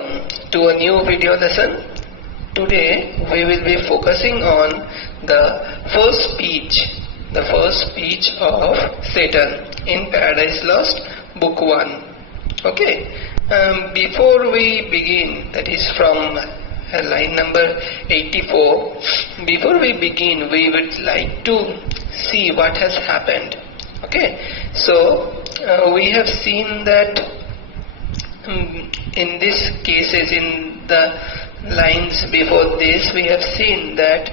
Welcome to a new video lesson. Today we will be focusing on the first speech of Satan in Paradise Lost, Book 1. Okay, before we begin, that is from line number 84, before we begin we would like to see what has happened. Okay, so we have seen that in these cases, in the lines before this, we have seen that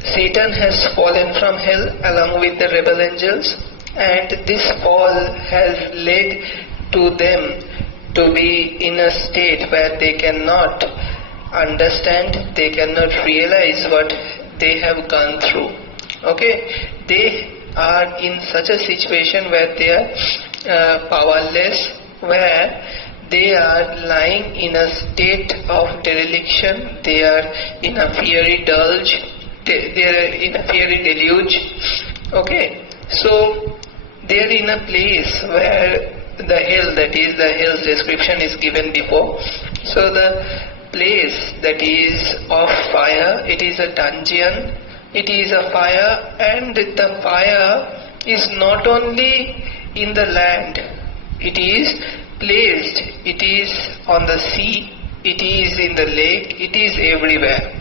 Satan has fallen from hell along with the rebel angels, and this fall has led to them to be in a state where they cannot understand, they cannot realize what they have gone through. Okay, they are in such a situation where they are powerless, where they are lying in a state of dereliction, they are in a fiery they are in a fiery deluge. Okay, so they are in a place where the hell, that is the hell's description is given before. So the place that is of fire, it is a dungeon, it is a fire, and the fire is not only in the land, it is placed, it is on the sea, it is in the lake, it is everywhere.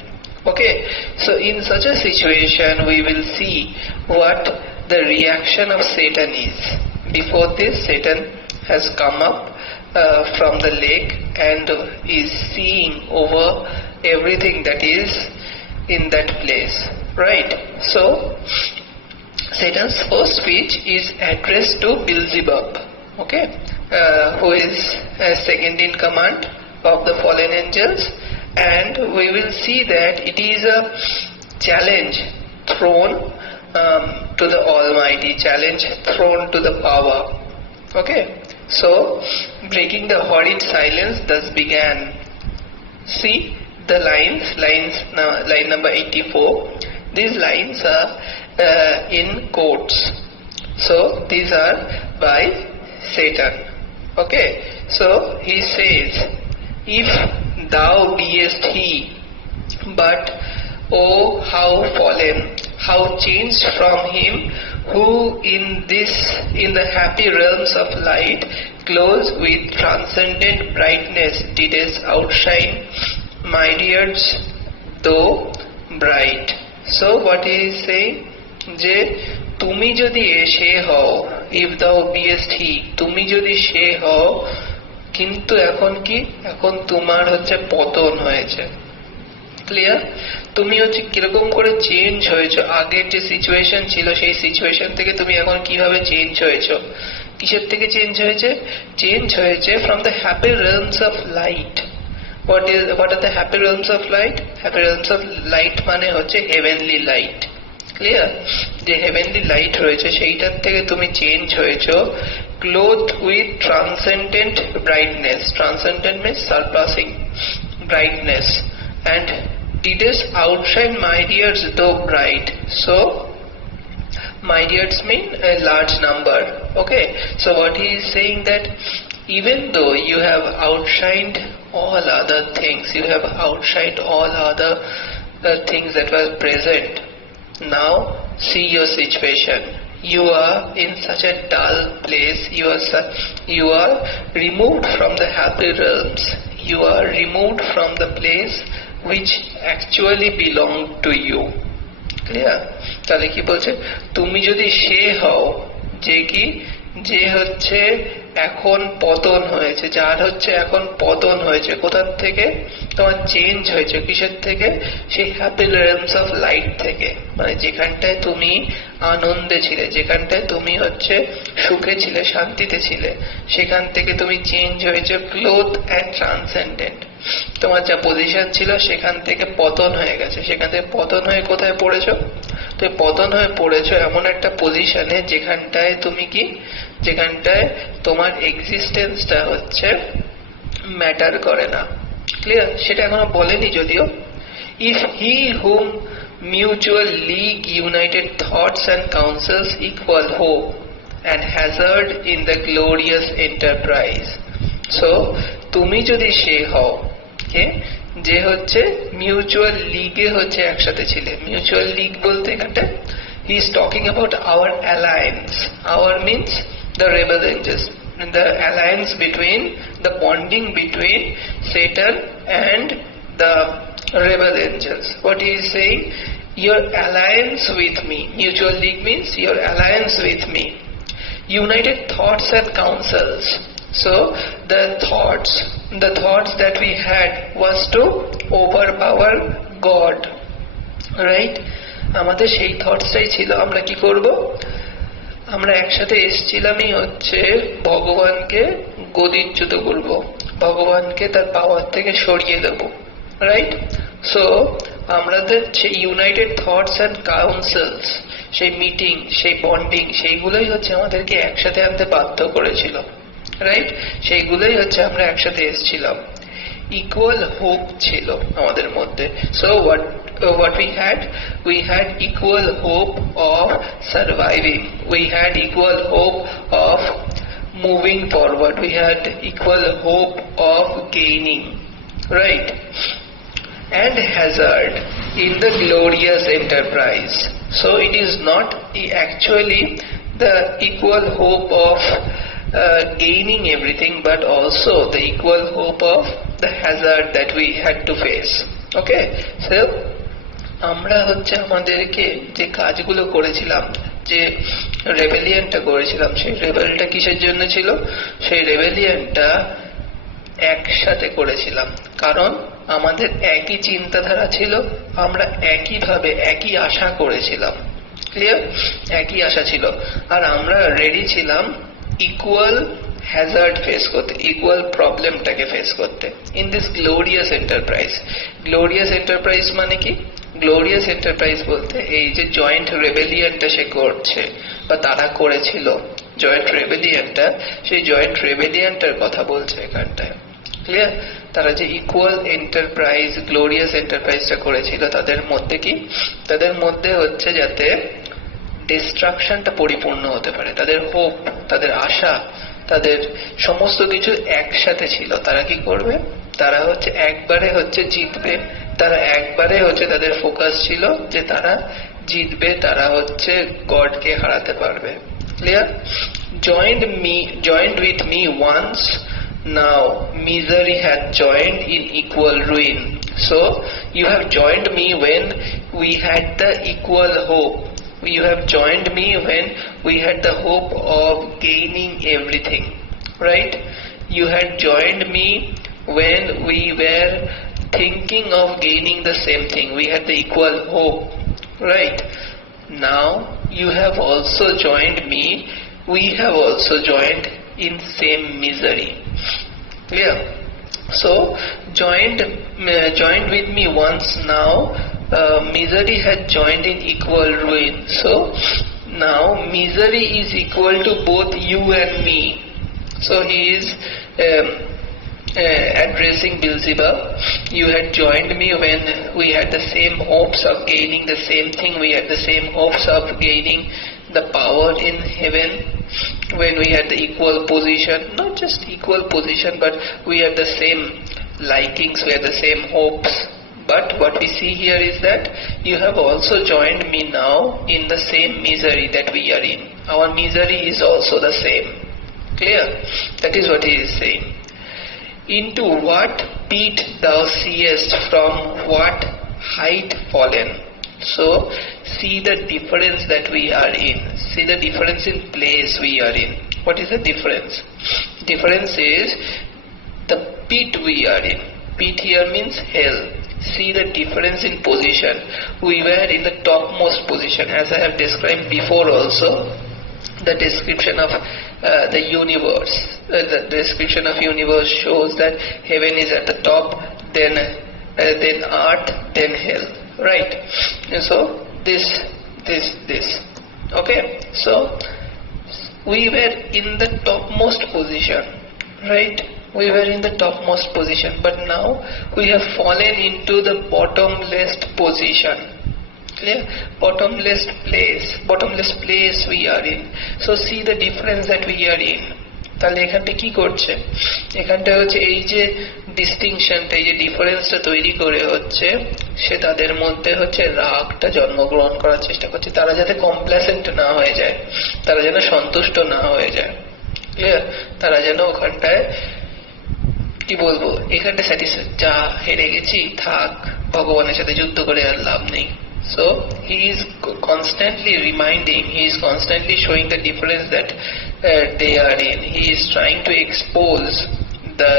Okay, so in such a situation we will see what the reaction of Satan is. Before this, Satan has come up from the lake and is seeing over everything that is in that place, right? So Satan's first speech is addressed to Beelzebub, okay, who is second in command of the fallen angels, and we will see that it is a challenge thrown to the Almighty, challenge thrown to the power. Okay, so breaking the horrid silence thus began. See the line number 84. These lines are in quotes, so these are by Satan. Okay, so he says, if thou beest he, but oh how fallen, how changed from him who in the happy realms of light, clothed with transcendent brightness, didst outshine my dears though bright. So what he is saying, যে তুমি যদি সে হও, if thou beest he, তুমি যদি সে হও, কিন্তু এখন কি, এখন তোমার হচ্ছে পতন হয়েছে। ক্লিয়ার? তুমি হচ্ছে কিরকম করে চেঞ্জ হয়েছো, আগের যে সিচুয়েশন ছিল সেই সিচুয়েশন থেকে তুমি এখন কিভাবে চেঞ্জ হয়েছো, কিসের থেকে চেঞ্জ হয়েছে? চেঞ্জ হয়েছে from the happy realms of light. What are the happy realms of light? Happy realms of light মানে হচ্ছে heavenly light. ক্লিয়ার? যে heavenly light রয়েছে সেইটার থেকে তুমি চেঞ্জ হয়েছো clothed with transcendent brightness. Transcendent means surpassing brightness, and didst outshine my dears though bright. So my dears mean a large number. Okay, so what he is saying that even though you have outshined all other things, you have outshined all other things that were present, now see your situation. You are in such a dull place, you are removed from the happy realms, you are removed from the place which actually belonged to you. Clear? তাহলে কি বলছে, তুমি যদি সে হও যে কি, যে হচ্ছে এখন পতন হয়েছে, যার হচ্ছে এখন পতন হয়েছে, কোথার থেকে? তোমার চেঞ্জ হয়েছে কিসের থেকে? সেই হ্যাপি রেলমস অফ লাইট থেকে, মানে যেখানটায় তুমি আনন্দে ছিলে, যেখানটায় তুমি হচ্ছে সুখে ছিলে, শান্তিতে ছিলে, সেখান থেকে তুমি চেঞ্জ হয়েছে ক্লোথ অ্যান্ড ট্রান্সেন্ডেন্ট। তোমার যা পজিশন ছিল সেখান থেকে পতন হয়ে গেছে, সেখান থেকে পতন হয়ে কোথায় পড়েছো? তো পতন হয়ে পড়েছো এমন একটা পজিশনে যেখানটায় তুমি কি, যেখানটায় তোমার এক্সিস্টেন্সটা হচ্ছে ম্যাটার করে না। ক্লিয়ার? সেটা এখনো বলেনি যদিও। If he hmm mutual league, united thoughts and counsels, equal hope and hazard in the glorious enterprise. So তুমি যদি সে হও, কে? যে হচ্ছে মিউচুয়াল লিগে হচ্ছে একসাথে ছিলে। মিউচুয়াল লিগ বলতে এখানটা he is talking about our alliance. Our means the rebel angels, the alliance between, the bonding between Satan and the rebel angels. What he is saying, your alliance with me. Mutual league means your alliance with me. United thoughts and counsels. So the thoughts that we had was to overpower God, right? আমাদের সেই থটসটাই ছিল আমরা কি করব, আমরা একসাথে এসেছিলামই হচ্ছে ভগবানকে গদিচ্যুত করব, ভগবানকে তার পাওয়ার থেকে সরিয়ে দেব, রাইট? সো আমাদের সেই ইউনাইটেড থটস অ্যান্ড কাউন্সিলস, সেই মিটিং, সেই বন্ডিং, সেইগুলোই হচ্ছে আমাদেরকে একসাথে আনতে বাধ্য করেছিল, রাইট? সেইগুলোই হচ্ছে আমরা একসাথে এসেছিলাম। ইকুয়াল হোপ ছিল আমাদের মধ্যে। So what we had equal hope of surviving, we had equal hope of moving forward, we had equal hope of gaining, right? And hazard in the glorious enterprise. So it is not actually the equal hope of gaining everything, but also the equal hope of the hazard that we had to face. Okay, so আমরা হচ্ছে আমাদেরকে যে কাজগুলো করেছিলাম, যে রেবেলিয়নটা করেছিলাম, সেই রেবেলটা কিসের জন্য ছিল? সেই রেবেলিয়নটা একসাথে করেছিলাম, কারণ আমাদের একই চিন্তাধারা ছিল, আমরা একইভাবে একই আশা করেছিলাম। ক্লিয়ার? একই আশা ছিল, আর আমরা রেডি ছিলাম ইকুয়াল হ্যাজার্ড ফেস করতে, ইকুয়াল প্রবলেমটাকে ফেস করতে in this glorious enterprise. Glorious enterprise মানে কি? গ্লোরিয়াস এন্টারপ্রাইজ বলতে এই যে জয়েন্ট রেবেলিয়নটা সে করছে বা তারা করেছিল, জয়েন্ট রেবেলিয়নটা, সেই জয়েন্ট রেবেলিয়নটার কথা বলছে এখানটায়। ক্লিয়ার? তারা যে ইকুয়াল এন্টারপ্রাইজ, গ্লোরিয়াস এন্টারপ্রাইজটা করেছিল, তাদের মধ্যে কি? তাদের মধ্যে হচ্ছে যাতে ডিস্ট্রাকশনটা পরিপূর্ণ হতে পারে, তাদের হোপ, তাদের আশা, তাদের সমস্ত কিছু একসাথে ছিল। তারা কি করবে? তারা হচ্ছে একবারে হচ্ছে জিতবে, তারা একবারে হচ্ছে তাদের ফোকাস ছিল যে তারা জিতবে, তারা হচ্ছে গডকে হারাতে পারবে। Clear? joined with me once, now misery hath joined in equal ruin. So you have joined me when we had the equal hope. You have joined me when we had the hope of gaining everything, right? You had joined me when we were thinking of gaining the same thing. We had the equal hope, right? Now you have also joined me, we have also joined in same misery. Clear? So joined with me once, now misery had joined in equal ruin. So now misery is equal to both you and me. So he is addressing Beelzebub. You had joined me when we had the same hopes of gaining the same thing, we had the same hopes of gaining the power in heaven, when we had the equal position, not just equal position, but we had the same likings, we had the same hopes. But what we see here is that you have also joined me now in the same misery that we are in. Our misery is also the same. Clear? That is what he is saying. Into what pit thou seest, from what height fallen. So see the difference that we are in. See the difference in place we are in. What is the difference? Difference is the pit we are in. Pit here means hell. See the difference in position. We were in the topmost position, as I have described before also. The description of the universe, the description of universe shows that heaven is at the top, then earth, then hell, right? And so this, okay? So we were in the topmost position, right? We were in the topmost position, but now we have fallen into the bottomless position. Clear? Bottomless place we are in. So see the difference that we are in. তাহলে এখানটা কি করছে, এখানটা হচ্ছে এই যে ডিস্টিংশনটা, এই যে ডিফারেন্সটা তৈরি করে হচ্ছে সে তাদের মধ্যে হচ্ছে রাগটা জন্মগ্রহণ করার চেষ্টা করছে, তারা যাতে কমপ্লেসেন্ট না হয়ে যায়, তারা যেন সন্তুষ্ট না হয়ে যায়, ক্লিয়ার, তারা যেন ওখানটায় কি বলবো, এখানটা স্যাটিসফাইড, যা হেরে গেছি থাক, ভগবানের সাথে যুদ্ধ করে আর লাভ নেই। So he is constantly reminding, he is constantly showing the difference that they are in. He is trying to expose the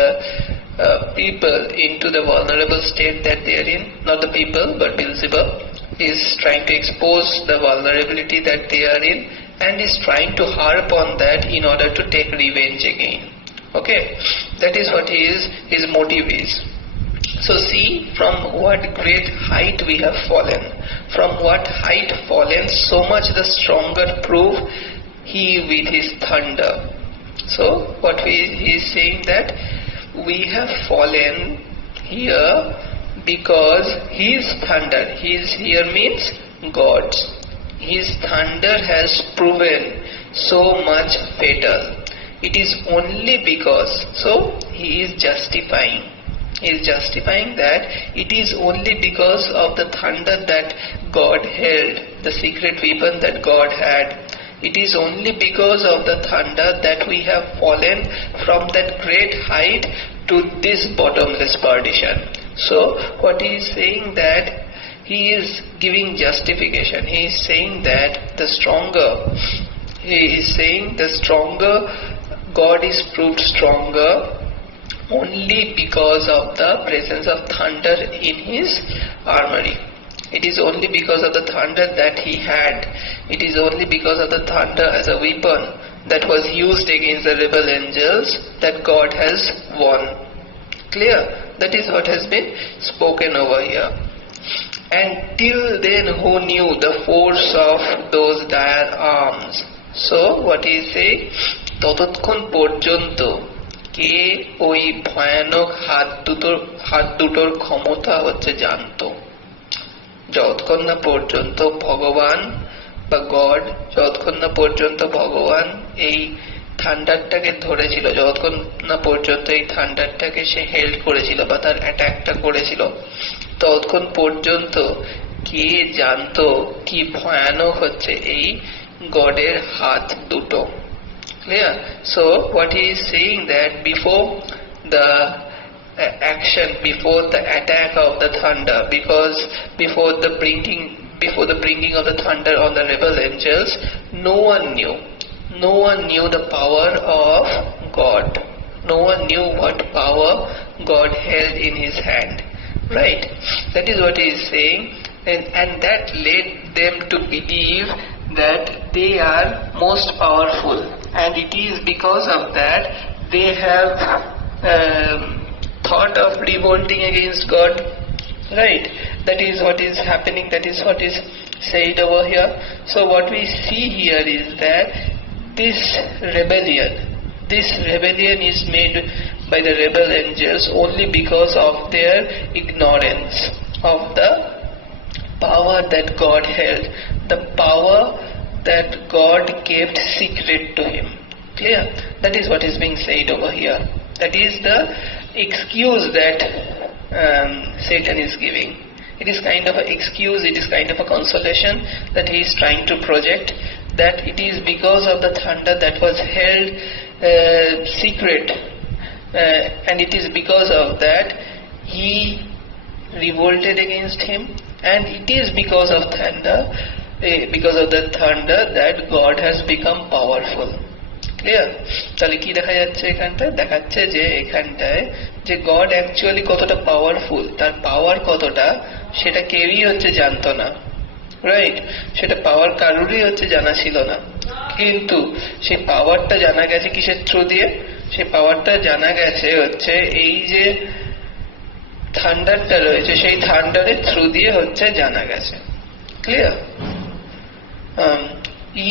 people into the vulnerable state that they are in, not the people but Beelzebub. He is trying to expose the vulnerability that they are in and is trying to harp on that in order to take revenge again. Okay, that is what his motive is. So see from what great height we have fallen, from what height fallen, so much the stronger prove he with his thunder. So what he is saying that we have fallen here because his thunder, his here means God's, his thunder has proven so much fatal. It is only because, so he is justifying that it is only because of the thunder that God held, the secret weapon that God had. It is only because of the thunder that we have fallen from that great height to this bottomless perdition. So what he is saying that he is giving justification. He is saying that the stronger God is proved stronger only because of the presence of thunder in his armory. It is only because of the thunder that he had. It is only because of the thunder as a weapon that was used against the rebel angels that God has won. Clear? That is what has been spoken over here. And till then who knew the force of those dire arms? So what he is saying, ততক্ষণ পর্যন্ত কে ওই ভয়ানক হাত দুটোর ক্ষমতা হচ্ছে জানতো, যতক্ষণ না পর্যন্ত ভগবান বা গড, যতক্ষণ না পর্যন্ত ভগবান এই থান্ডারটাকে ধরেছিল, যতক্ষণ না পর্যন্ত এই থান্ডারটাকে সে হেল্ড করেছিল বা তার অ্যাটাকটা করেছিল, ততক্ষণ পর্যন্ত কে জানতো কি ভয়ানক হচ্ছে এই গডের হাত দুটো। Clear? So what he is saying that before the action, before the attack of the thunder, because before the bringing of the thunder on the rebel angels, no one knew the power of God. No one knew what power God held in his hand. Right? That is what he is saying, and that led them to believe that they are most powerful, and it is because of that they have thought of revolting against God. Right? That is what is happening, that is what is said over here. So what we see here is that this rebellion is made by the rebel angels only because of their ignorance of the power that God held, the power that God kept secret to him. Clear? That is what is being said over here. That is the excuse that Satan is giving. It is kind of an excuse, it is kind of a consolation that he is trying to project, that it is because of the thunder that was held secret, and it is because of that he revolted against him, and it is because of the thunder that God has become powerful. Clear? তাহলে কি দেখা যাচ্ছে এখানটায়? দেখাচ্ছে যে এখানটায় যে god actually কতটা পাওয়ারফুল, তার পাওয়ার কতটা সেটা কেউই হচ্ছে জানতো না। রাইট? সেটা পাওয়ার কারোরই হচ্ছে জানা ছিল না, কিন্তু সেই পাওয়ারটা জানা গেছে কিসের থ্রু দিয়ে? সেই পাওয়ারটা জানা গেছে হচ্ছে এই যে থান্ডারটা রয়েছে, সেই থান্ডারের থ্রু দিয়ে হচ্ছে জানা গেছে। Clear?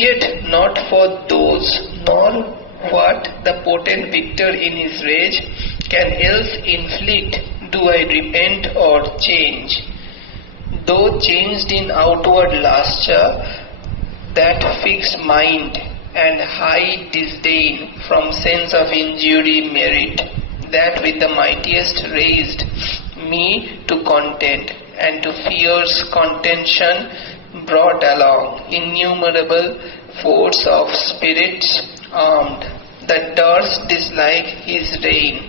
Yet not for those, nor what the potent victor in his rage can else inflict do I repent or change. Though changed in outward lustre, that fixed mind and high disdain from sense of injury merit, that with the mightiest raised me to content, and to fierce contention brought along innumerable force of spirits armed, that durst dislike his reign,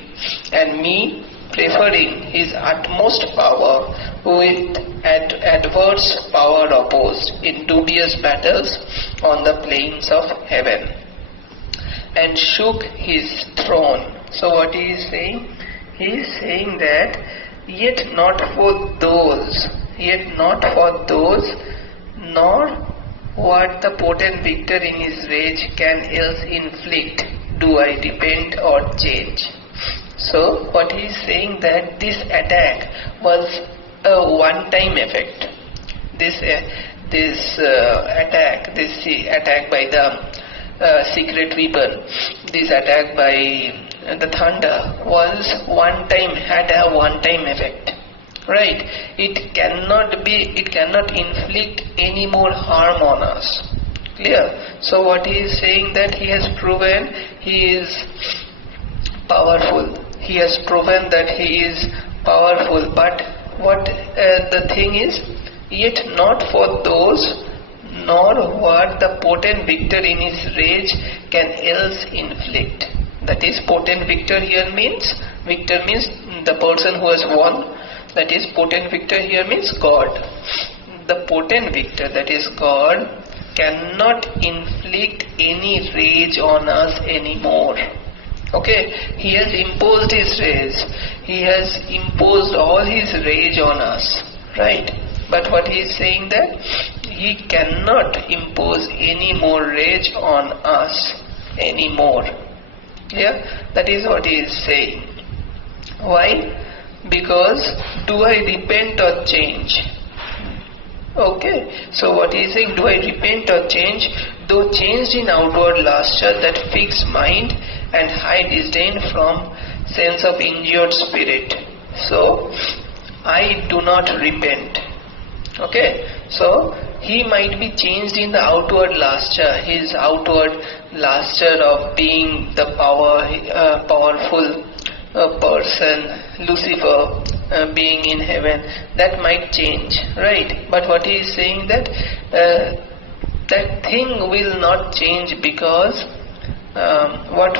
and me preferring his utmost power with adverse power opposed in dubious battles on the plains of heaven, and shook his throne. So what he is saying? He is saying that yet not for those, nor what the potent victor in his rage can else inflict, do I repent or change. So what he is saying, that this attack was a one-time effect. This attack by the secret weapon, this attack by the thunder was had a one-time effect. Right? It cannot inflict any more harm on us. Clear? So what he is saying, that he has proven he is powerful. He has proven that he is powerful. But what the thing is, yet not for those, nor what the potent victor in his rage can else inflict. That is, potent victor here means, victor means the person who has won. That is, potent victor here means God. The potent victor, that is God, cannot inflict any rage on us anymore. Okay, he has imposed his rage. He has imposed all his rage on us. Right? But what he is saying, that he cannot impose any more rage on us anymore. Yeah, that is what he is saying. Why? Because do I repent or change? Okay, so what he is saying, do I repent or change? Though changed in outward lustre, that fixed mind and high disdain from sense of injured spirit. So I do not repent. Okay, so he might be changed in the outward lustre, his outward lustre of being the powerful person, Lucifer, being in heaven, that might change, right? But what he is saying, that that thing will not change, because what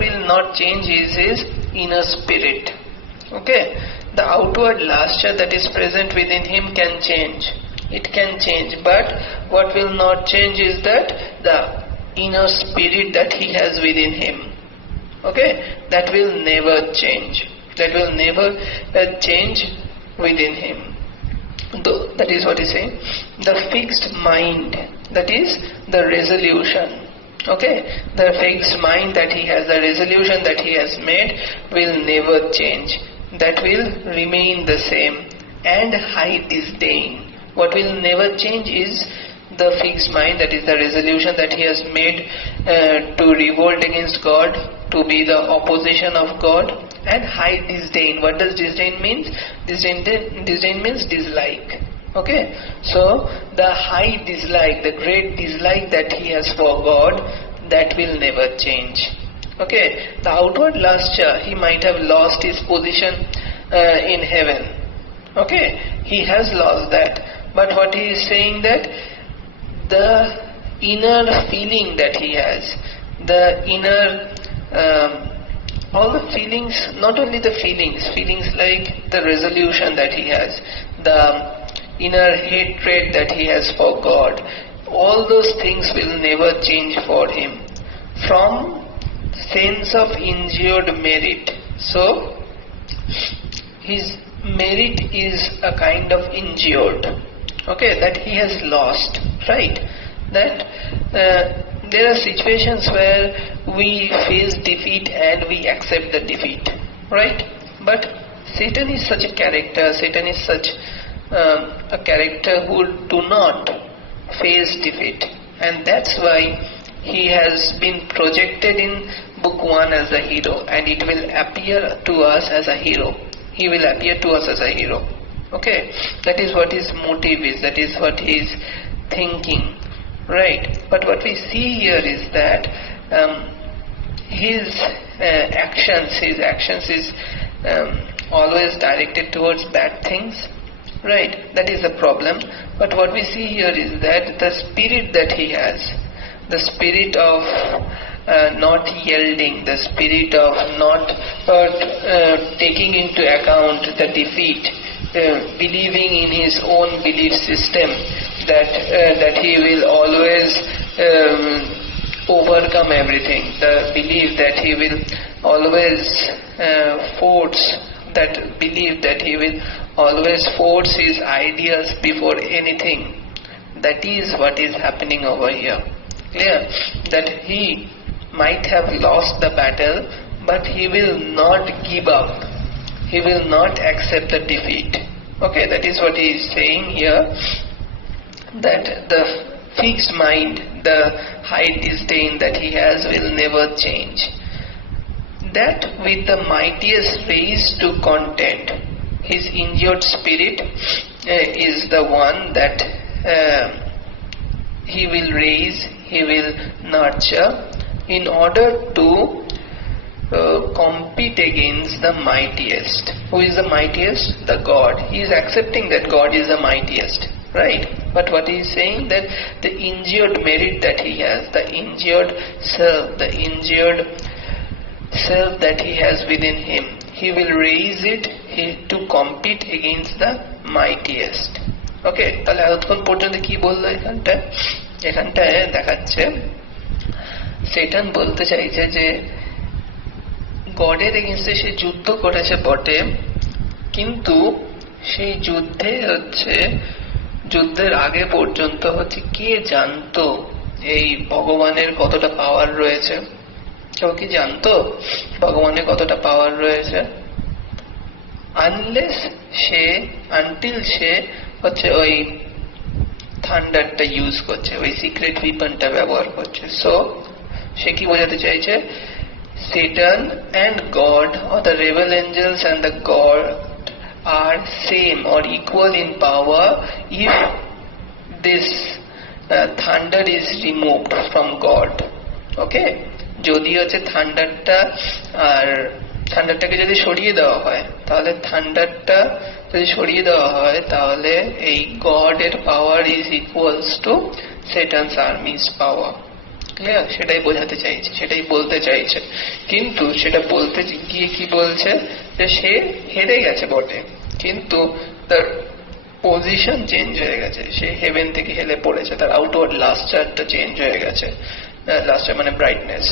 will not change is his inner spirit. Okay, the outward lustre that is present within him can change. It can change, but what will not change is that the inner spirit that he has within him. Okay, that will never change. That will never change within him. Though, that is what he is saying. The fixed mind, that is the resolution. Okay, the fixed mind that he has, the resolution that he has made, will never change. That will remain the same. And high disdain. What will never change is the fixed mind, that is the resolution that he has made to revolt against God, to be the opposition of God. And high disdain. What does disdain mean? Disdain means dislike. Okay, so the high dislike, the great dislike that he has for God, that will never change. Okay, the outward lustre, he might have lost his position in heaven. Okay, he has lost that. But what he is saying, that the inner feeling that he has, the inner all the feelings, not only the feelings like the resolution that he has, the inner hatred that he has for God, all those things will never change for him. From sense of injured merit. So his merit is a kind of injured. Okay, that he has lost. Right? That there are situations where we face defeat and we accept the defeat, right? But Satan is such a character, Satan is such a character who do not face defeat, and that's why he has been projected in book 1 as a hero, and it will appear to us as a hero. He will appear to us as a hero. Okay, that is what his motive is, that is what he is thinking. right? But what we see here is that his actions is always directed towards bad things, right? That is the problem. But what we see here is that the spirit that he has, the spirit of not yielding, the spirit of not taking into account the defeat, believing in his own belief system that he will always overcome everything, the belief that he will always force his ideas before anything. That is what is happening over here. Clear? That he might have lost the battle, but he will not give up. He will not accept the defeat. Okay, that is what he is saying here, that the fixed mind, the high disdain that he has will never change. That with the mightiest raised to content, his injured spirit is the one that he will raise, he will nurture in order to compete against the mightiest. Who is the mightiest? The God. He is accepting that God is the mightiest, right? But what he is saying, that the injured merit that he has, the injured self that he has within him, he will raise it to compete against the mightiest. ওকে, তাহলে এতক্ষণ পর্যন্ত কি বললো? এখানটায় দেখাচ্ছে সেটান বলতে চাইছে যে গডের এগেইনস্টে সে যুদ্ধ করেছে বটে, কিন্তু সেই যুদ্ধের আগে পর্যন্ত কে জানতো এই ভগবানের কতটা পাওয়ার রয়েছে? কেউ কি জানতো ভগবানের কতটা পাওয়ার রয়েছে? আনটিল সে ওই থান্ডারটা ইউজ করছে, ওই সিক্রেট উইপনটা ব্যবহার করছে। সো সে কি বোঝাতে চাইছে? Satan and God, or the rebel angels and the God, are same or equal in power if this thunder is removed from God. Okay, যদি থান্ডারটাকে যদি সরিয়ে দেওয়া হয়, তাহলে এই গড এর power is equals to Satan's armies power. Clear? সেটাই বোঝাতে চাইছে, সেটাই বলতে চাইছে। কিন্তু সেটা বলতে গিয়ে কি বলছে, যে সে হেরে গেছে বটে, কিন্তু তার পজিশন চেঞ্জ হয়ে গেছে, সে হেভেন থেকে হেলে পড়েছে, তার আউটওয়ার্ড লাস্টারটা চেঞ্জ হয়ে গেছে, লাস্টার মানে ব্রাইটনেস,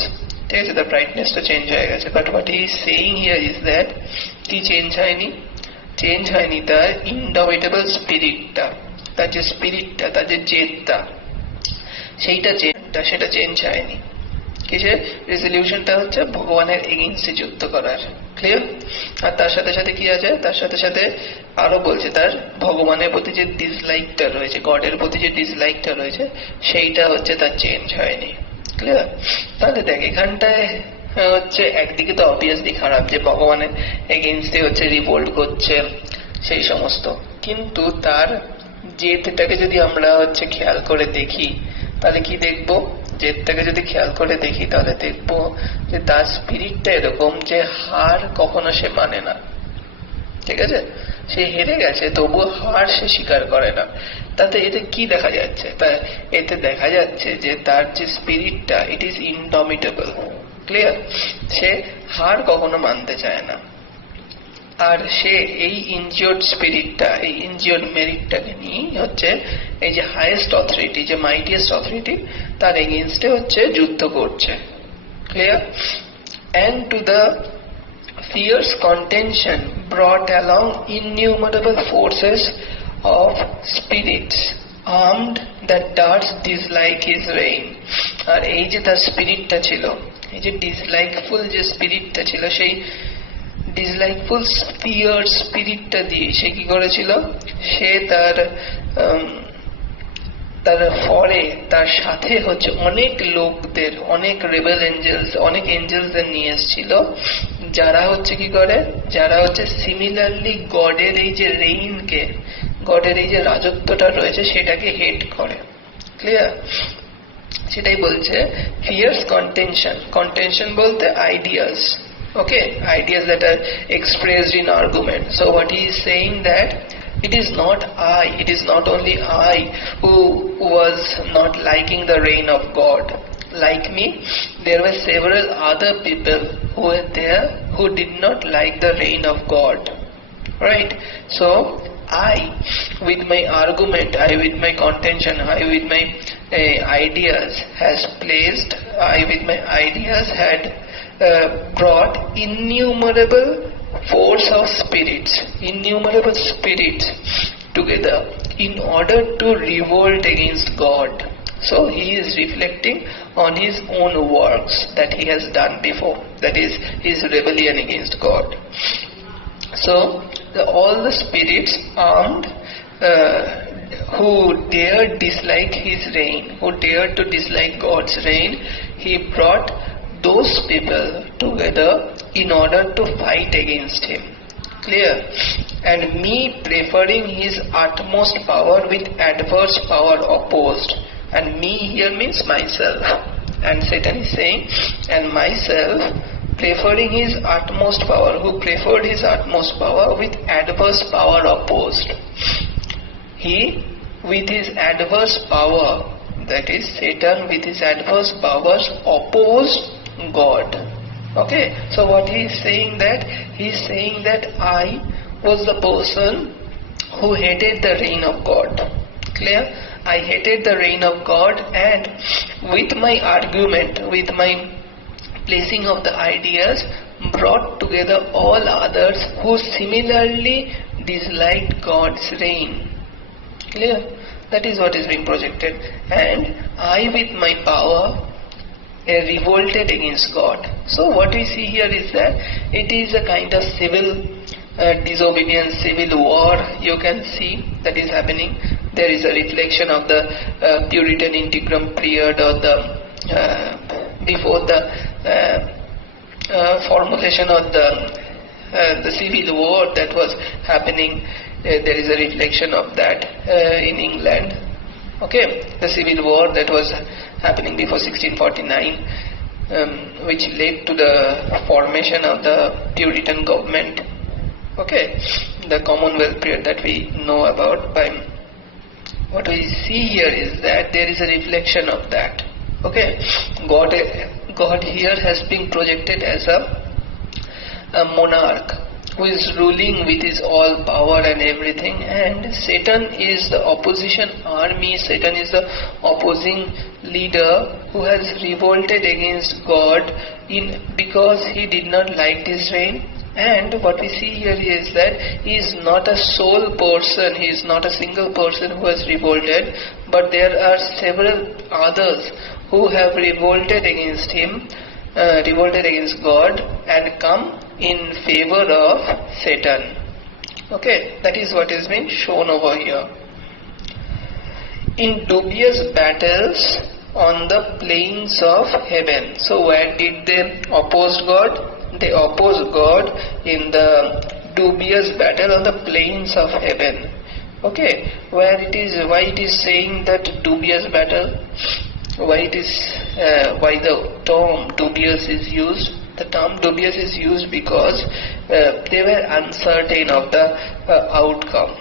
ঠিক আছে, তার ব্রাইটনেসটা চেঞ্জ হয়ে গেছে। But what he is saying here is that কি চেঞ্জ হয়নি? তার ইনডমিটেবল স্পিরিটটা, তার যে স্পিরিটটা, তার যে জেদটা, সেটা চেঞ্জ হয়নি। কিসের রেজলিউশনটা হচ্ছে? ভগবানের এগেইনস্টে যুদ্ধ করার। ক্লিয়ার? আর তার সাথে সাথে কি আছে? তার সাথে সাথে আরো বলছে তার ভগবানের প্রতি যে ডিসলাইকটা রয়েছে, গডের প্রতি যে ডিসলাইকটা রয়েছে, সেইটা তার চেঞ্জ হয়নি। ক্লিয়ার? তাহলে দেখ এখানটায় একদিকে তো অবভিয়াসলি খারাপ যে ভগবানের এগেইনস্টে রিভোল্ট করছে সেই সমস্ত, কিন্তু তার জেদটাকে যদি আমরা খেয়াল করে দেখি, তাহলে কি দেখবো? জেদটাকে যদি খেয়াল করে দেখি তাহলে দেখবো যে তার স্পিরিটটা এরকম যে হার কখনো সে মানে না। ঠিক আছে, সে হেরে গেছে তবুও হার সে স্বীকার করে না। তাতে এতে কি দেখা যাচ্ছে? এতে দেখা যাচ্ছে যে তার যে স্পিরিটটা, ইট ইজ ইনডমিটেবল। ক্লিয়ার? সে হার কখনো মানতে চায় না। আর সে এই ইনজিওর্ড স্পিরিটটা, এই ইনজিওর্ড মেরিটটাকে নিয়ে এই যে হাইয়েস্ট অথরিটি, যে মাইটিয়েস্ট অথরিটি, তার এগেইনস্টে যুদ্ধ করছে। Clear? And to the fierce contention brought along innumerable forces of spirits armed that durst dislike his reign. আর এই যে তার স্পিরিটটা ছিল, এই যে ডিসলাইকফুল যে স্পিরিটটা ছিল, সেই ডিসলাইকফুল ফিয়ার স্পিরিটটা দিয়ে সে কি করেছিল? সে তার সাথে অনেক লোকদের, অনেক রেবেল এঞ্জেলস, অনেক এঞ্জেলসদের নিয়ে এসেছিল, যারা কি করে, যারা সিমিলারলি গডের এই যে রেইনকে, গডের এই যে রাজত্বটা রয়েছে সেটাকে হেট করে। ক্লিয়ার? সেটাই বলছে fierce contention বলতে ideas, okay, ideas that are expressed in argument. So what he is saying that it is not only I who was not liking the reign of God. Like me, there were several other people who were there who did not like the reign of God, right? So I with my argument, I with my contention, I with my ideas had brought innumerable spirits together in order to revolt against God. So he is reflecting on his own works that he has done before, that is his rebellion against God. So all the spirits armed who dared dislike his reign, who dared to dislike God's reign, he brought those people together in order to fight against him. Clear? And me preferring his utmost power with adverse power opposed. And me here means myself. And Satan is saying, and myself preferring his utmost power, who preferred his utmost power with adverse power opposed. He with his adverse power, that is Satan with his adverse powers opposed God. Okay, so what he is saying that? He is saying that I was the person who hated the reign of God. Clear? I hated the reign of God, and with my argument, with my placing of the ideas, brought together all others who similarly disliked God's reign. Clear? That is what is being projected. And I with my power revolted against God. So what we see here is that it is a kind of civil disobedience, civil war, you can see that is happening. There is a reflection of the Puritan Integrum period, or the before the formulation of the civil war that was happening. There is a reflection of that in England. Okay, the civil war that was happening before 1649, which led to the formation of the Puritan government. Okay, the Commonwealth period that we know about. By what we see here is that there is a reflection of that. Okay, God here has been projected as a monarch who is ruling with his all power and everything, and Satan is the opposition army, Satan is the opposing leader who has revolted against God because he did not like his reign. And what we see here is that he is not a sole person, he is not a single person who has revolted, but there are several others who have revolted against him, revolted against God, and come in favor of Satan. Okay, that is what is being shown over here. In dubious battles on the plains of heaven. So where did they oppose God? They opposed God in the dubious battle on the plains of heaven. Okay, why it is saying that dubious battle? Why the term dubious is used? The term dubious is used because they were uncertain of the outcome.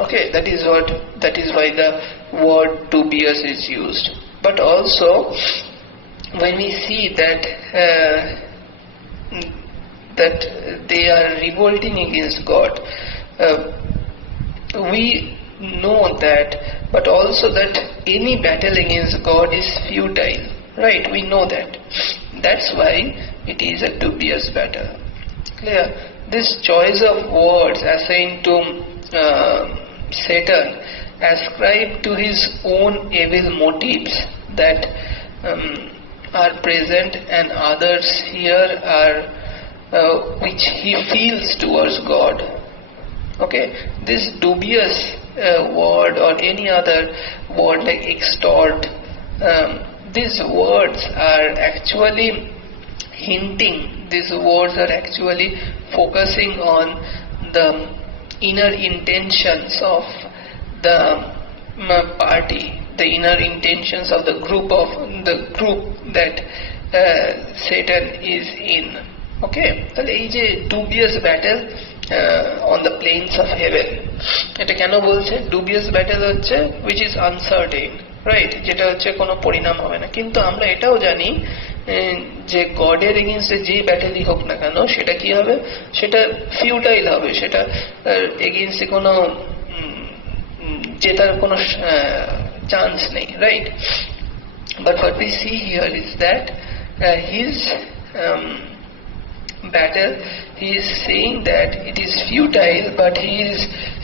Okay, that is why the word dubious is used. But also, when we see that they are revolting against God, we know that, but also that any battle against God is futile, right? We know that. That's why it is a dubious battle. Clear? This choice of words assigned to Satan, ascribed to his own evil motives that are present, and others here are which he feels towards God. Okay, this dubious word or any other word like extort, these words are actually hinting, these words are actually focusing on the inner intentions of the party the inner intentions of the group that Satan is in. Okay, তাহলে এই যে dubious battle on the plains of heaven, এটা কেন বলছে? dubious battle হচ্ছে which is uncertain, right, যেটা হচ্ছে কোনো পরিণাম হবে না। কিন্তু আমরা এটাও জানি যে গডের এগেইনস্টে যেই ব্যাটেলই হোক না কেন সেটা কি হবে? সেটা ফিউটাইল হবে, সেটা এগেইনস্টে কোনো জেতার কোনো চান্স নেই, right? But what we see here is that his battle, he is saying that it is futile, but he is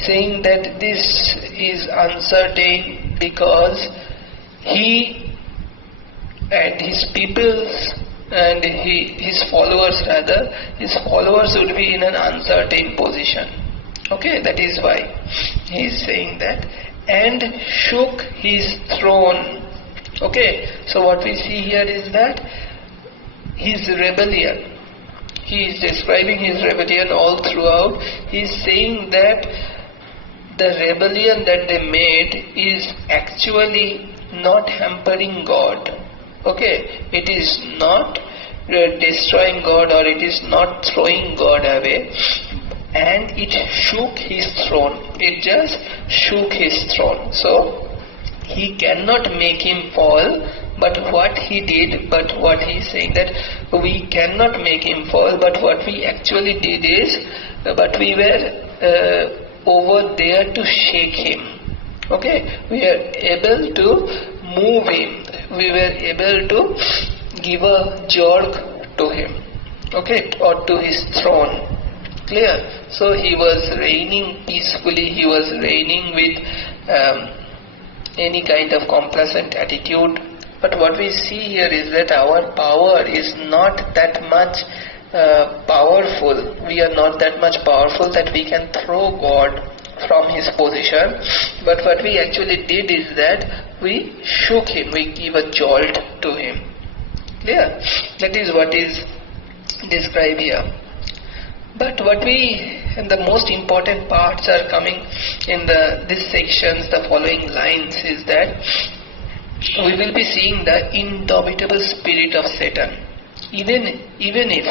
saying that this is uncertain because he and his peoples and his followers would be in an uncertain position. Okay, that is why he is saying that, and shook his throne. Okay, so what we see here is that his rebellion, he is describing his rebellion all throughout. He is saying that the rebellion that they made is actually not hampering God. Okay, it is not destroying God, or it is not throwing God away, and it shook his throne. It just shook his throne. So he cannot make him fall, but what he did, but what he is saying that we cannot make him fall, but what we actually did is, but we were over there to shake him. Okay, we are able to move him, we were able to give a jerk to him, okay, or to his throne. Clear? So he was reigning peacefully, he was reigning with any kind of complacent attitude. But what we see here is that our power is not that much powerful. We are not that much powerful that we can throw God from his position. But what we actually did is that we shook him, we gave a jolt to him. Clear? That is what is described here. But what and the most important parts are coming in this sections, the following lines, is that we will be seeing the indomitable spirit of Satan. Even if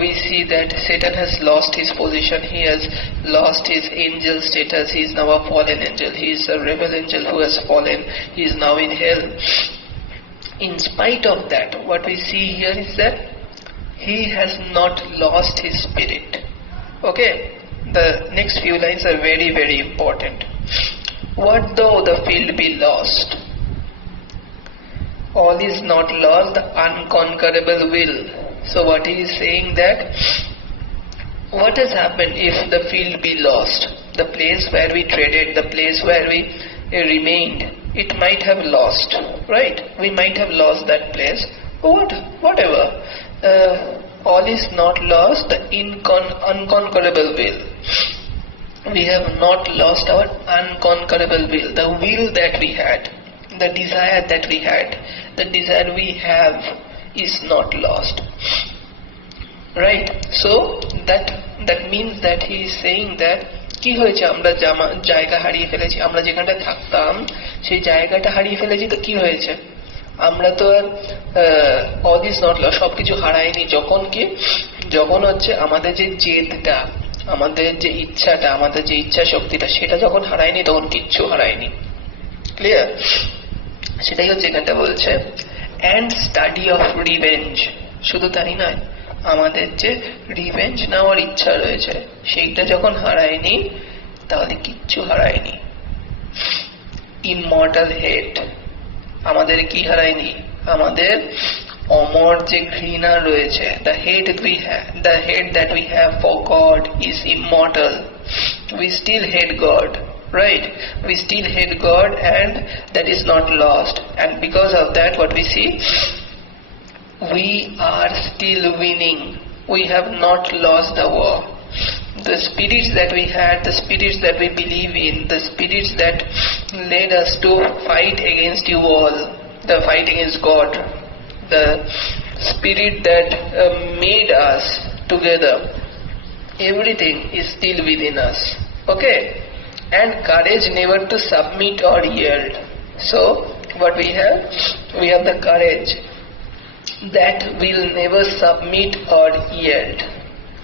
we see that Satan has lost his position, he has lost his angel status, he is now a fallen angel, he is a rebel angel who has fallen, he is now in hell. In spite of that, what we see here is that he has not lost his spirit. Okay, the next few lines are very, very important. What though the field be lost? All is not lost, the unconquerable will. So what he is saying that, what has happened if the field be lost? The place where we traded, the place where we remained, it might have lost, right? We might have lost that place. Whatever. All is not lost, the unconquerable will. We have not lost our unconquerable will, the will that we had, the desire that we had, the desire we have is not lost, right? So that means that he is saying that কি হয়েছে, আমরা জায়গা হারিয়ে ফেলেছি, আমরা যেখানটা থাকতাম সেই জায়গাটা হারিয়ে ফেলেছি, তো কি হয়েছে? আমরা তো আর all is not lost, সবকিছু হারাইনি। যখন হচ্ছে আমাদের যে জেদটা, আমাদের যে ইচ্ছাটা, আমাদের যে ইচ্ছা শক্তিটা, সেটা যখন হারাইনি তখন কিচ্ছু হারাইনি। ক্লিয়ার? সেটাই হচ্ছে এখানটা বলছে। অ্যান্ড স্টাডি অফ রিভেঞ্জ, শুধু তাই নয়, আমাদের যে রিভেঞ্জ নেওয়ার ইচ্ছা রয়েছে সেইটা যখন হারায়নি তাহলে কিচ্ছু হারায়নি। ইমমর্টাল হেট, আমাদের কি হারায়নি? আমাদের অমর যে ঘৃণা রয়েছে, the hate that we have for God is immortal. We still hate God, right? We still hate God, and that is not lost. And because of that, what we see, we are still winning. We have not lost the war. The spirits that we had, the spirits that we believe in, the spirits that led us to fight against you all, the fight against God, the spirit that made us together, everything is still within us. Okay? And courage never to submit or yield. So what we have? We have the courage that will never submit or yield.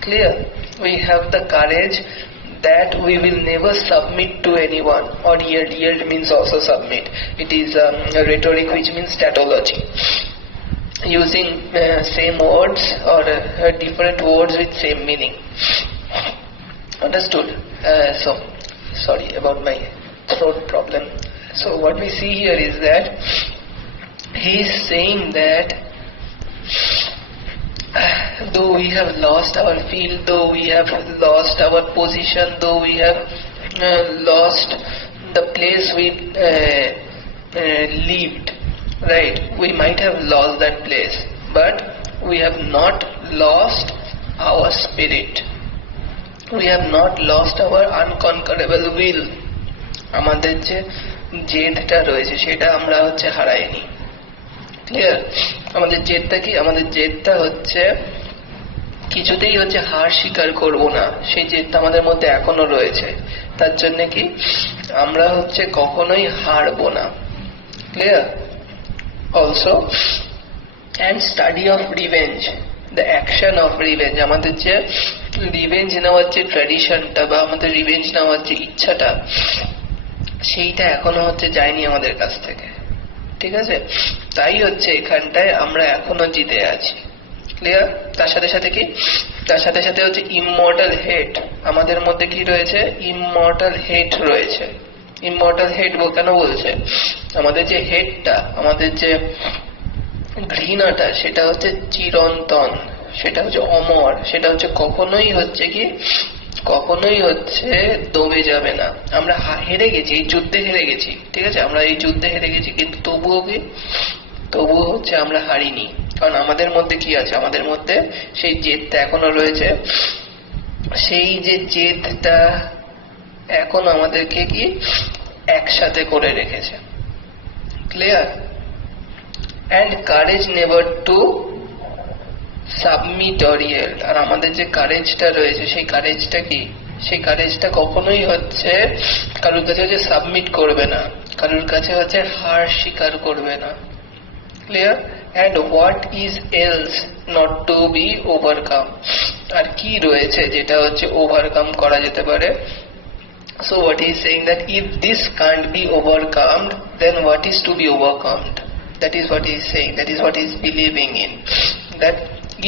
Clear? We have the courage that we will never submit to anyone or yield. Yield means also submit. It is a rhetoric which means tautology. Using same words or different words with same meaning. Understood? So, sorry about my throat problem. So what we see here is that he is saying that though we have lost our field, though we have lost our position, though we have lost the place we lived, right? We might have lost that place, but we have not lost our spirit. We have not lost our unconquerable will. আমাদের যে জেদটা রয়েছে সেটা আমরা হারাইনি। Clear? আমাদের জেদটা কি? আমাদের জেদটা কিছুতেই হার স্বীকার করব না, সেই জেদটা আমাদের মধ্যে এখনো রয়েছে। তার জন্য কি আমরা কখনোই হারবো না। Clear? Also and study of revenge, the action of revenge. আমাদের যে রিভেঞ্জ নেওয়ার যে ট্র্যাডিশনটা বা আমাদের রিভেঞ্জ নেওয়ার যে ইচ্ছাটা, সেইটা এখনো যায়নি আমাদের কাছ থেকে। ঠিক আছে? তাই এখানটায় আমরা এখনো জিতে আছি। ক্লিয়ার? তার সাথে সাথে কি? তার সাথে সাথে ইমমর্টাল হেট। আমাদের মধ্যে কি রয়েছে? ইমমর্টাল হেট রয়েছে। ইমমর্টাল হেট কেন বলছে? আমাদের যে হেটটা, আমাদের যে ঘৃণাটা, সেটা চিরন্তন, সেটা অমর, সেটা কখনোই কি কখনোই দমে যাবে না। আমরা হেরে গেছি, এই যুদ্ধে হেরে গেছি। ঠিক আছে? আমরা এই যুদ্ধে হেরে গেছি, কিন্তু তবুও আমরা হারিনি। কারণ আমাদের মধ্যে কি আছে? আমাদের মধ্যে সেই জেদটা এখনো রয়েছে। সেই যে জেদটা এখন আমাদেরকে কি একসাথে করে রেখেছে। Clear? And courage never to submit or yield। আর আমাদের যে কারেজটা রয়েছে, সেই কারেজটা কি? সেই কারেজটা কখনোই কারোর কাছে সাবমিট করবে না, কারোর কাছে হার স্বীকার করবে না। Clear? And what is else not to be overcome. আর কি রয়েছে যেটা ওভারকাম করা যেতে পারে? So what he is saying that if this can't be overcome, then what is to be overcome? That is what he is saying. That is what he is believing in. That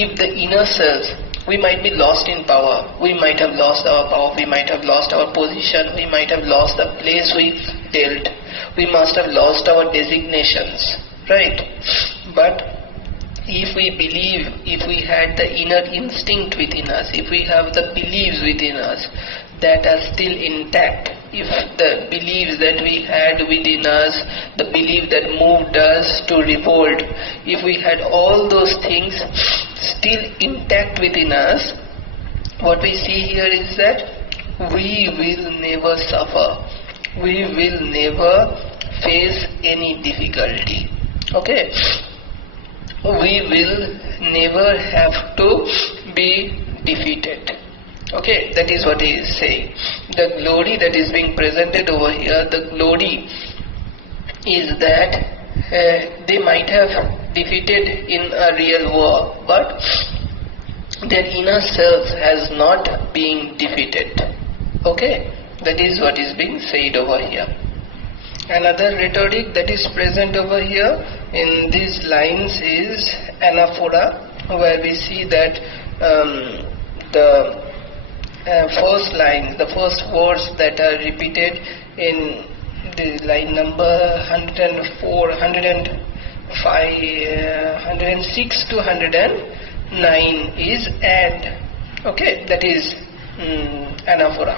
if the inner self, we might be lost in power, we might have lost our power, we might have lost our position, we might have lost the place we held, we must have lost our designations, right? But if we believe, if we had the inner instinct within us, if we have the beliefs within us that are still intact, if the beliefs that we had within us, the belief that moved us to revolt, if we had all those things still intact within us, what we see here is that we will never suffer, we will never face any difficulty. Okay? We will never have to be defeated. Okay, that is what he is saying. The glory that is being presented over here, the glory is that they might have defeated in a real war, but their inner self has not been defeated. Okay, that is what is being said over here. Another rhetoric that is present over here in these lines is anaphora, where we see that the first line, the first words that are repeated in the line number 104, 105, 106 to 109 is and. Okay, that is anaphora.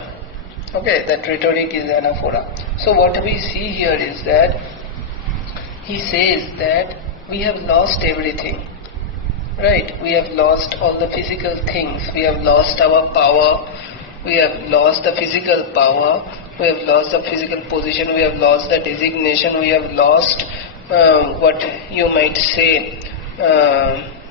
Okay, that rhetoric is anaphora. So what we see here is that he says that we have lost everything. Right? We have lost all the physical things. We have lost our power. We have lost the physical power. We have lost the physical position. We have lost the designation. We have lost what you might say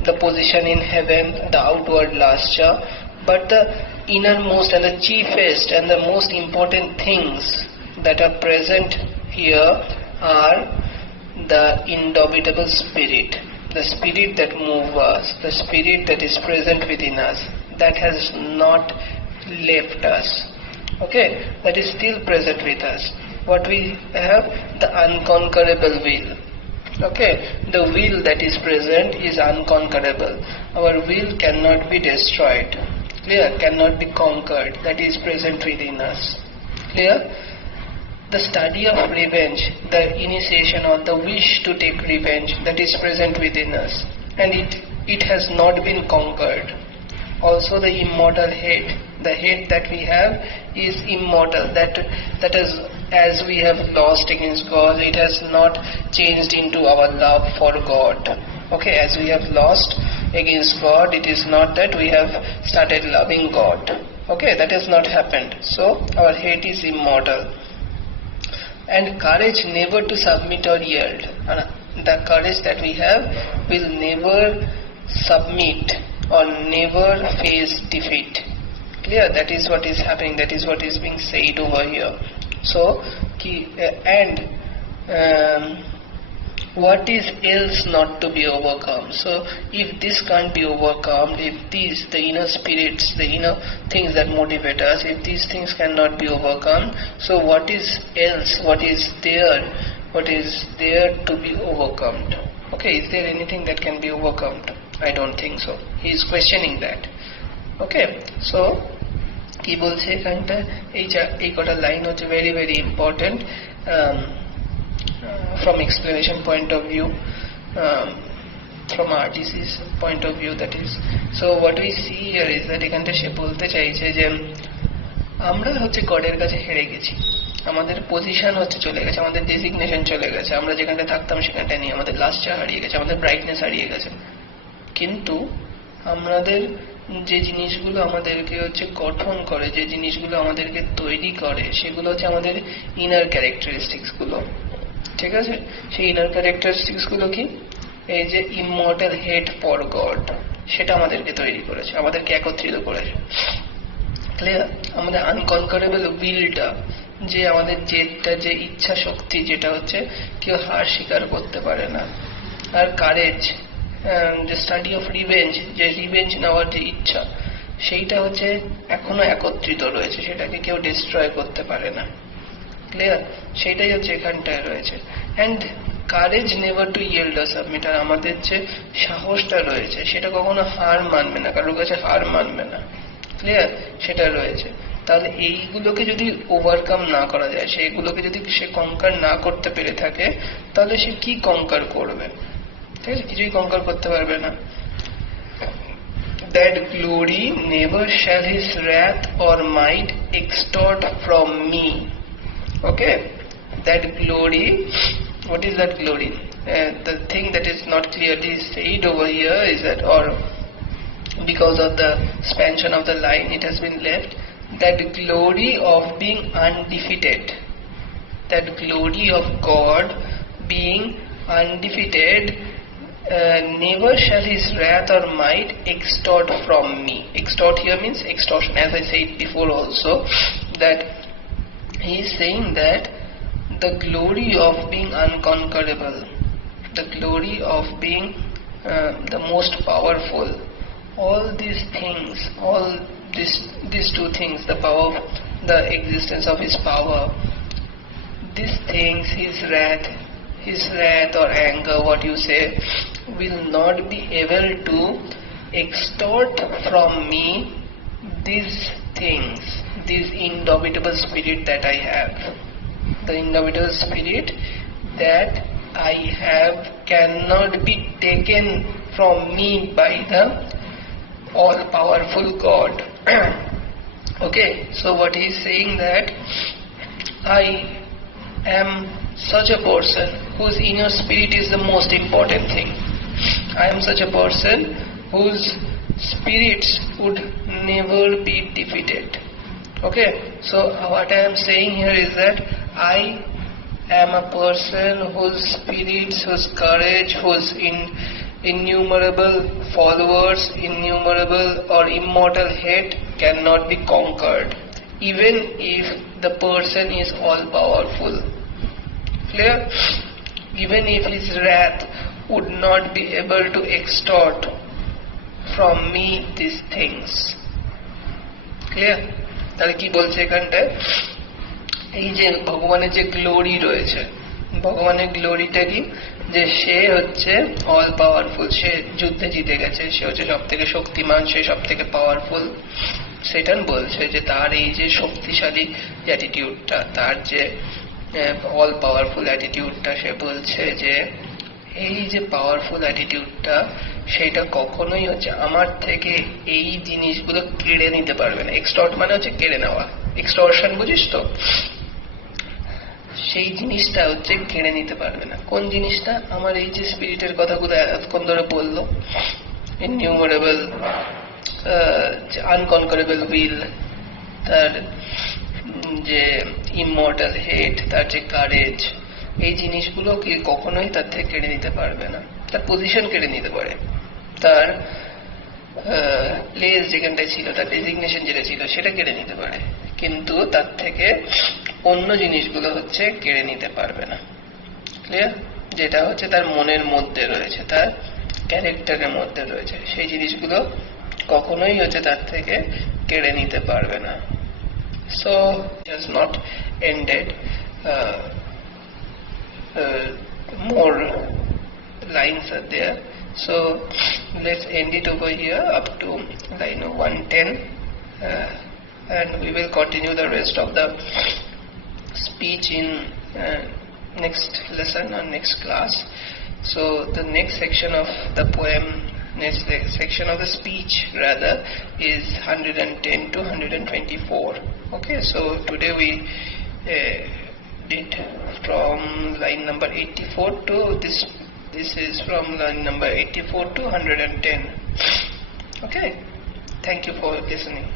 the position in heaven, the outward lustre. But the innermost and the chiefest and the most important things that are present here are the indomitable spirit, the spirit that moves us, the spirit that is present within us, that has not left us. Okay, that is still present with us. What we have? The unconquerable will. Okay, the will that is present is unconquerable. Our will cannot be destroyed. Clear? Cannot be conquered. That is present within us. Clear? The study of revenge, the initiation or the wish to take revenge, that is present within us, and it has not been conquered. Also the immortal hate, the hate that we have is immortal, that is, as we have lost against God, it has not changed into our love for God. Okay, as we have lost against God, it is not that we have started loving God. Okay, that has not happened. So our hate is immortal. And courage never to submit or yield. The courage that we have will never submit or never face defeat. Clear? That is what is happening. That is what is being said over here. So, what is else not to be overcome? So, if this can't be overcome, if these, the inner spirits, the inner things that motivate us, if these things cannot be overcome, so what is else? What is there? What is there to be overcome? Okay, is there anything that can be overcome? I don't think so. He is questioning that. Okay, so কি বলছে এখানটা, এই কটা line হচ্ছে very very important from explanation point of view, from RTC's point of view, that is. So what we see here is that এখানটা সে বলতে চাইছে যে আমরা হচ্ছে গডের কাছে হেরে গেছি, আমাদের পজিশন হচ্ছে চলে গেছে, আমাদের ডেজিগনেশন চলে গেছে, আমরা যেখানটা থাকতাম সেখানটা নিয়ে আমাদের লাস্টটা হারিয়ে গেছে, আমাদের ব্রাইটনেস হারিয়ে গেছে। কিন্তু আমাদের যে জিনিসগুলো আমাদেরকে হচ্ছে গঠন করে, যে জিনিসগুলো আমাদেরকে তৈরি করে, সেগুলো হচ্ছে আমাদের ইনার ক্যারেক্টারিস্টিক্স গুলো। ঠিক আছে, সেই ইনার ক্যারেক্টারিস্টিক্স গুলো কি? এই যে ইমমর্টাল হেট ফর গড, সেটা আমাদেরকে তৈরি করেছে, আমাদেরকে একত্রিত করেছে। ক্লিয়ার? আমাদের আনকনকারেবল উইলটা, যে আমাদের জেদটা, যে ইচ্ছা শক্তি, যেটা হচ্ছে কেউ হার স্বীকার করতে পারে না। আর কারেজ, যে স্টাডি অফ রিভেঞ্জ, যে রিভেঞ্জ নেওয়ার যে ইচ্ছা, সেইটা হচ্ছে এখনো একত্রিত রয়েছে, সেটাকে কেউ ডিস্ট্রয় করতে পারে না। ক্লিয়ার? সেটাই হচ্ছে এখানটায় রয়েছে। And courage never to yield or submit, আর আমাদের যে সাহসটা রয়েছে সেটা কখনো হার মানবে না, কারোর কাছে হার মানবে না। ক্লিয়ার? সেটা রয়েছে। তাহলে এইগুলোকে যদি ওভারকাম না করা যায়, সেইগুলোকে যদি সে কঙ্কার না করতে পেরে থাকে, তাহলে সে কি কঙ্কার করবে? ঠিক আছে, কিছুই কঙ্কার করতে পারবে না। That glory never shall his wrath or might extort from me. Okay, that glory, what is that glory? The thing that is not clearly said over here is that, or because of the expansion of the line it has been left, that glory of being undefeated, that glory of God being undefeated, never shall his wrath or might extort from me. Extort here means extortion, as I said before also, that he is saying that the glory of being unconquerable, the glory of being the most powerful, all these things, all these two things, the power, the existence of his power, these things, his wrath or anger, what you say, will not be able to extort from me these things, this indomitable spirit that I have. The indomitable spirit that I have cannot be taken from me by the all-powerful God. Okay, so what he is saying, that I am such a person whose inner spirit is the most important thing. I am such a person whose spirits would never be defeated. Okay, so what I am saying here is that I am a person whose spirits, whose courage, whose innumerable followers, innumerable or immortal hate cannot be conquered, even if the person is all powerful. Clear? Even if his wrath would not be able to extort from me these things. Clear? তাহলে কি বলছে এখানটায়, এই যে ভগবানের যে glory রয়েছে, ভগবানের গ্লোরিটা কি, যে সে হচ্ছে অল পাওয়ারফুল, সে যুদ্ধে জিতে গেছে, সে হচ্ছে সব থেকে শক্তিমান, সে সব থেকে পাওয়ারফুল। সেটা বলছে যে তার এই যে শক্তিশালী অ্যাটিটিউডটা, তার যে অল পাওয়ারফুল অ্যাটিটিউডটা, সে বলছে যে এই যে পাওয়ারফুল অ্যাটিটিউডটা, সেইটা কখনোই হচ্ছে আমার থেকে এই জিনিসগুলো কেড়ে নিতে পারবে না। এক্সটর্ট মানে হচ্ছে কেড়ে নেওয়া, এক্সটর্শন বুঝিস তো, সেই জিনিসটা হচ্ছে কেড়ে নিতে পারবে না। কোন জিনিসটা? আমার এই যে স্পিরিটের কথাগুলো এতক্ষণ ধরে বললো, ইননিউমারেবল, আনকনকারেবল উইল, তার যে ইমমর্টাল হেড, তার যে কারেজ, এই জিনিসগুলো কি কখনোই তার থেকে কেড়ে নিতে পারবে না। তার পজিশন কেড়ে নিতে পারে, তার প্লেস যেখানটায় ছিল, তার ডেজিগনেশন যেটা ছিল সেটা কেড়ে নিতে পারে, কিন্তু তার থেকে অন্য জিনিসগুলো হচ্ছে কেড়ে নিতে পারবে না। ক্লিয়ার? যেটা হচ্ছে তার মনের মধ্যে রয়েছে, তার ক্যারেক্টারের মধ্যে রয়েছে, সেই জিনিসগুলো কখনোই হচ্ছে তার থেকে কেড়ে নিতে পারবে না। So it has not ended. More lines are there, so let's end it over here up to line 110, and we will continue the rest of the speech in next lesson or next class. So the next section of the poem, next section of the speech rather, is 110 to 124. Okay, so today we did from line number 84 to this is from line number 84 to 110. Okay, thank you for listening.